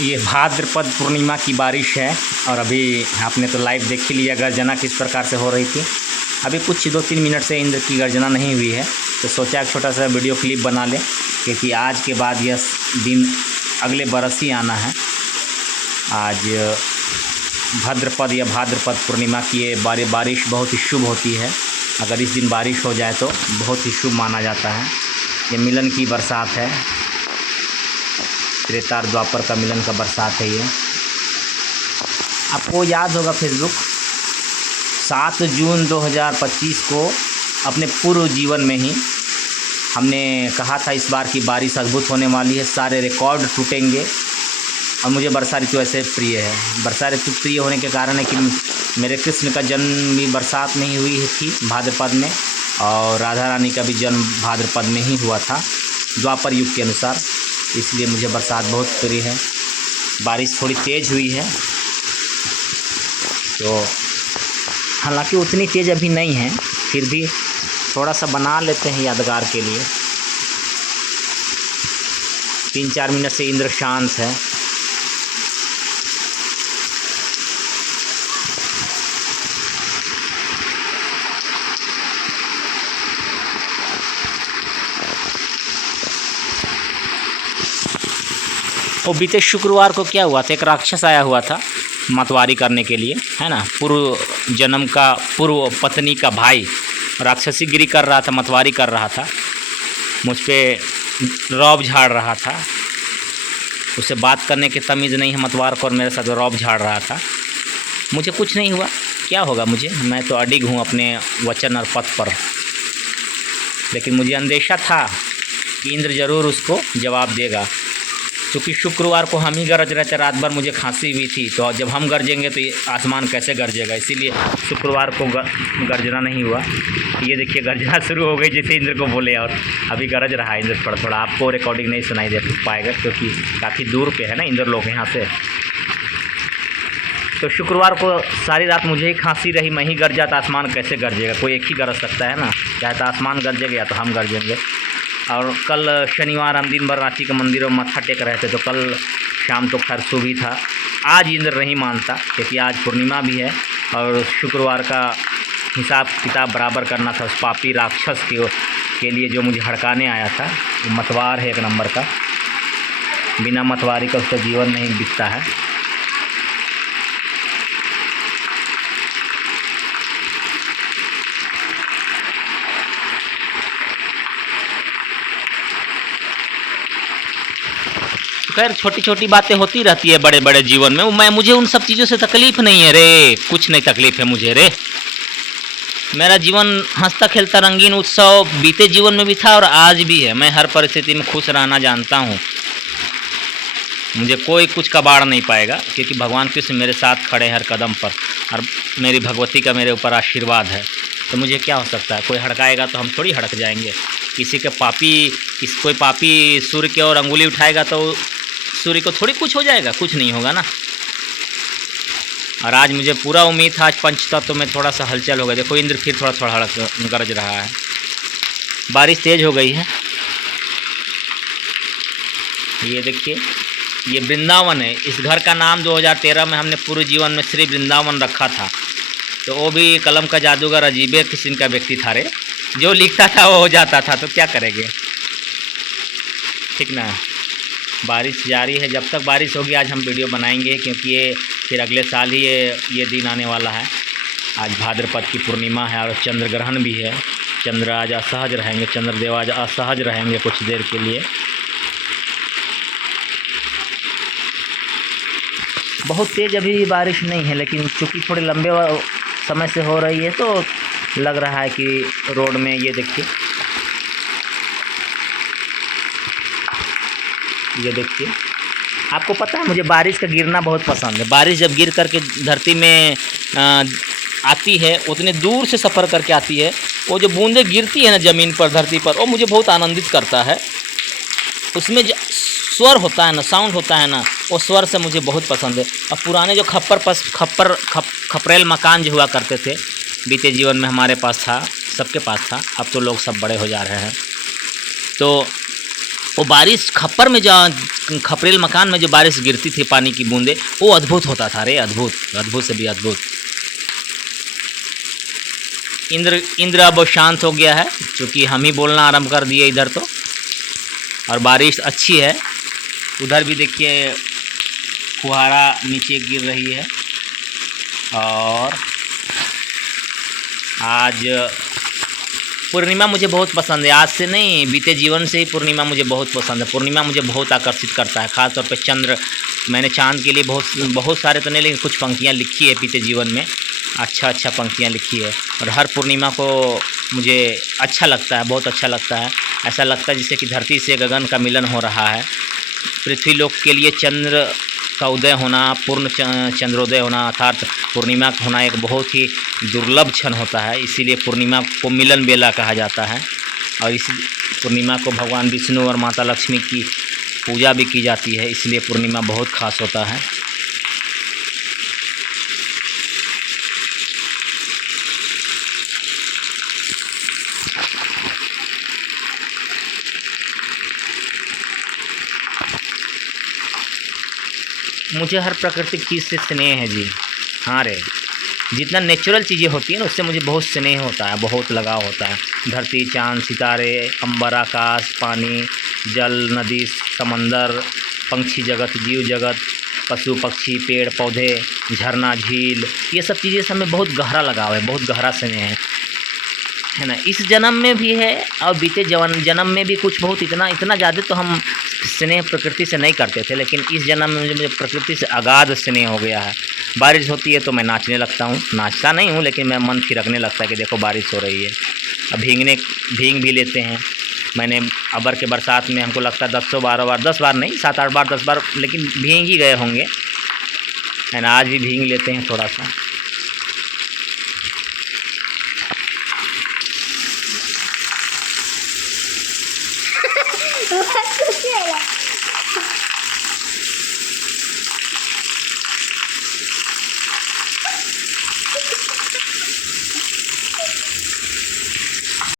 ये भाद्रपद पूर्णिमा की बारिश है और अभी आपने तो लाइव देख ही लिया गर्जना किस प्रकार से हो रही थी। अभी कुछ 2-3 मिनट से इंद्र की गर्जना नहीं हुई है, तो सोचा एक छोटा सा वीडियो क्लिप बना लें, क्योंकि आज के बाद यह दिन अगले बरस ही आना है। आज भाद्रपद या भाद्रपद पूर्णिमा की ये बारिश बहुत ही शुभ होती है। अगर इस दिन बारिश हो जाए तो बहुत ही शुभ माना जाता है। ये मिलन की बरसात है, त्रेता द्वापर का मिलन का बरसात है ये। आपको याद होगा फेसबुक 7 जून 2025 को अपने पूर्व जीवन में ही हमने कहा था इस बार की बारिश अद्भुत होने वाली है, सारे रिकॉर्ड टूटेंगे। और मुझे वर्षा ऋतु ऐसे प्रिय है। वर्षा ऋतु प्रिय होने के कारण है कि मेरे कृष्ण का जन्म भी बरसात में ही हुई थी भाद्रपद में, और राधा रानी का भी जन्म भाद्रपद में ही हुआ था द्वापर युग के अनुसार, इसलिए मुझे बरसात बहुत प्रिय है। बारिश थोड़ी तेज़ हुई है, तो हालांकि उतनी तेज़ अभी नहीं है, फिर भी थोड़ा सा बना लेते हैं यादगार के लिए। 3-4 मिनट से इंद्र शांत है। वो बीते शुक्रवार को क्या हुआ था, एक राक्षस आया हुआ था मतवारी करने के लिए, है ना। पूर्व जन्म का पूर्व पत्नी का भाई राक्षसीगिरी कर रहा था, मतवारी कर रहा था, मुझ पे रौब झाड़ रहा था। उसे बात करने की तमीज़ नहीं है मतवार को, और मेरे साथ रौब झाड़ रहा था। मुझे कुछ नहीं हुआ, क्या होगा मुझे, मैं तो अडिग हूँ अपने वचन और पथ पर। लेकिन मुझे अंदेशा था कि इंद्र ज़रूर उसको जवाब देगा, क्योंकि शुक्रवार को हम ही गरज रहे थे, रात भर मुझे खांसी हुई थी, तो जब हम गरजेंगे तो आसमान कैसे गरजेगा, इसीलिए शुक्रवार को गर्जना नहीं हुआ। ये देखिए गर्जना शुरू हो गई जैसे इंद्र को बोले, और अभी गरज रहा है इंद्र थोड़ा थोड़ा। आपको रिकॉर्डिंग नहीं सुनाई दे पाएगा क्योंकि काफ़ी दूर पे है ना इंद्र लोग यहाँ से। तो शुक्रवार को सारी रात मुझे ही खांसी रही, मैं ही गरजा तो आसमान कैसे गरजेगा, कोई एक ही गरज सकता है ना, चाहे तो आसमान गरजेगा या तो हम गरजेंगे। और कल शनिवार हम दिन भर रांची के मंदिरों में मत्था टेक रहे थे, तो कल शाम तो खैर शुभ ही था। आज इंद्र नहीं मानता क्योंकि आज पूर्णिमा भी है, और शुक्रवार का हिसाब किताब बराबर करना था उस पापी राक्षस के लिए जो मुझे हड़काने आया था। वो मतवार है एक नंबर का, बिना मतवारी का उसका जीवन नहीं दिखता है। खैर छोटी छोटी बातें होती रहती है बड़े बड़े जीवन में। मुझे उन सब चीज़ों से तकलीफ़ नहीं है रे, कुछ नहीं तकलीफ़ है मुझे रे। मेरा जीवन हंसता खेलता रंगीन उत्सव बीते जीवन में भी था और आज भी है। मैं हर परिस्थिति में खुश रहना जानता हूँ, मुझे कोई कुछ कबाड़ नहीं पाएगा, क्योंकि भगवान कृष्ण मेरे साथ खड़े हैं हर कदम पर, और मेरी भगवती का मेरे ऊपर आशीर्वाद है। तो मुझे क्या हो सकता है, कोई हड़काएगा तो हम थोड़ी हड़क जाएंगे। कोई पापी सूर्य की ओर अंगुली उठाएगा तो सूर्य को थोड़ी कुछ हो जाएगा, कुछ नहीं होगा ना। और आज मुझे पूरा उम्मीद था, आज पंचतत्व में थोड़ा सा हलचल हो गया। देखो इंद्र फिर थोड़ा थोड़ा गरज रहा है, बारिश तेज हो गई है। ये देखिए ये वृंदावन है, इस घर का नाम 2013 में हमने पूरे जीवन में श्री वृंदावन रखा था। तो वो भी कलम का जादूगर अजीबे किस्म का व्यक्ति था रे, जो लिखता था वो हो जाता था, तो क्या करेंगे, ठीक ना। बारिश जारी है, जब तक बारिश होगी आज हम वीडियो बनाएंगे, क्योंकि ये फिर अगले साल ही ये दिन आने वाला है। आज भाद्रपद की पूर्णिमा है और चंद्र ग्रहण भी है। चंद्र आज असहज रहेंगे, चंद्रदेव आज असहज रहेंगे कुछ देर के लिए। बहुत तेज़ अभी बारिश नहीं है, लेकिन चूँकि थोड़े लंबे समय से हो रही है तो लग रहा है कि रोड में ये देखिए आपको पता है मुझे बारिश का गिरना बहुत पसंद है। बारिश जब गिर करके धरती में आती है, उतने दूर से सफ़र करके आती है, वो जो बूंदें गिरती है ना ज़मीन पर, धरती पर, वो मुझे बहुत आनंदित करता है। उसमें जो स्वर होता है ना, साउंड होता है ना, वो स्वर से मुझे बहुत पसंद है। और पुराने जो खपरेल मकान जो हुआ करते थे बीते जीवन में हमारे पास था, सबके पास था, अब तो लोग सब बड़े हो जा रहे हैं, तो वो बारिश खप्पर में जो खपरेल मकान में जो बारिश गिरती थी पानी की बूंदे, वो अद्भुत होता था रे, अद्भुत, अद्भुत से भी अद्भुत। इंद्र अब शांत हो गया है, क्योंकि हम ही बोलना आरंभ कर दिए इधर तो, और बारिश अच्छी है। उधर भी देखिए फुहारा नीचे गिर रही है। और आज पूर्णिमा मुझे बहुत पसंद है, आज से नहीं, बीते जीवन से ही पूर्णिमा मुझे बहुत पसंद है। पूर्णिमा मुझे बहुत आकर्षित करता है, ख़ास तौर पे चंद्र। मैंने चांद के लिए बहुत सारे तो नहीं, लेकिन कुछ पंक्तियाँ लिखी है बीते जीवन में, अच्छा पंक्तियाँ लिखी है। और हर पूर्णिमा को मुझे अच्छा लगता है, बहुत अच्छा लगता है। ऐसा लगता है जैसे कि धरती से गगन का मिलन हो रहा है। पृथ्वी लोक के लिए चंद्र का उदय होना, पूर्ण चंद्रोदय होना अर्थात पूर्णिमा होना एक बहुत ही दुर्लभ क्षण होता है। इसीलिए पूर्णिमा को मिलन बेला कहा जाता है। और इसी पूर्णिमा को भगवान विष्णु और माता लक्ष्मी की पूजा भी की जाती है, इसलिए पूर्णिमा बहुत खास होता है। मुझे हर प्राकृतिक चीज़ से स्नेह है जी। हाँ रे, जितना नेचुरल चीज़ें होती हैं ना, उससे मुझे बहुत स्नेह होता है, बहुत लगाव होता है। धरती, चाँद, सितारे, अंबर, आकाश, पानी, जल, नदी, समंदर, पंछी जगत, जीव जगत, पशु पक्षी, पेड़ पौधे, झरना, झील, ये सब चीज़ें से हमें बहुत गहरा लगाव है, बहुत गहरा स्नेह है ना। इस जन्म में भी है और बीते जन्म में भी कुछ बहुत इतना ज़्यादा तो हम स्नेह प्रकृति से नहीं करते थे, लेकिन इस जन्म में मुझे प्रकृति से अगाध स्नेह हो गया है। बारिश होती है तो मैं नाचने लगता हूँ, नाचता नहीं हूँ लेकिन मैं मन थिरकने लगता है कि देखो बारिश हो रही है। अब भींग भी लेते हैं। मैंने अबर के बरसात में हमको लगता है 10 बार 10 बार नहीं, 7-8 बार 10 बार, लेकिन भींग ही गए होंगे, है ना। आज भी भींग लेते हैं थोड़ा सा।